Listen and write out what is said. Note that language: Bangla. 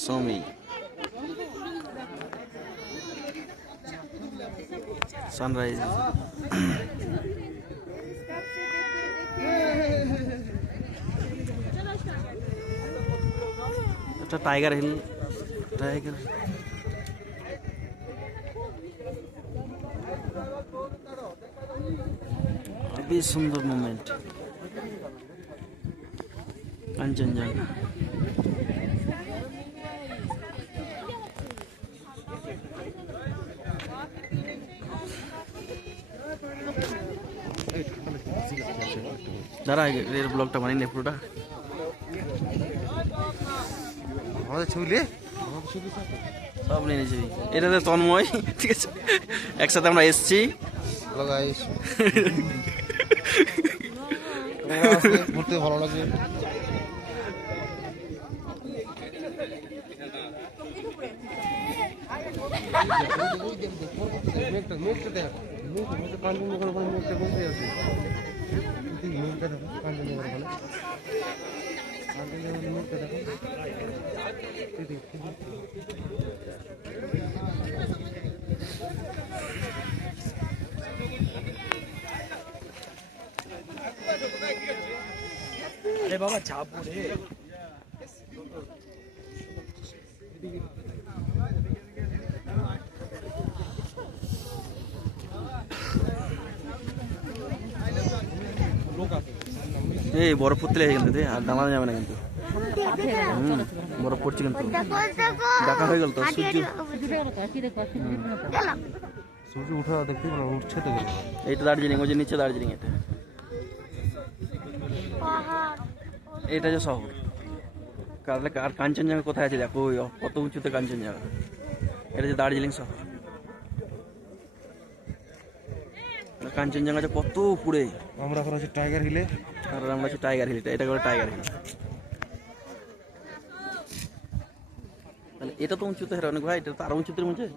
সমি সানরাইজ একটা টাইগার হিল টাইগার খুবই সুন্দর মোমেন্ট কাঞ্চনজঙ্ঘা দাঁড়া এর ব্লগটা বানিয়ে নে পুরোটা। আমাদের ছবি সব নিয়ে নিয়েছি। এটাতে তন্ময় ঠিক আছে? একসাথে আমরা এসছি। ঘুরতে ভালো লাগে দেখ আরে বাবা চাপ রে। এই বরফ পড়তে রে আর দামানো যাবে না কিন্তু। বরফ পড়ছে কিন্তু। দেখা হয়ে গেল তো সূর্য। সূর্য উঠা দেখতে পারো উঠছে তো এইটা দার্জিলিং ওই যে নিচে দার্জিলিং এটা। এটা যে শহর। তাহলে আর কাঞ্চনজঙ্ঘা কোথায় আছে দেখো? ওই কত উঁচুতে কাঞ্চনজঙ্ঘা। এটা যে দার্জিলিং শহর। কাঞ্চনজঙ্ঘা যে কত উপরে। আমরা টাইগার হিলে। আর আমরা টাইগার হিল। এটা করে টাইগার হিল। তাহলে এটা তো উঁচুতে হেরে অনেক ভাই এটা তো আরও উঁচুতে মধ্যে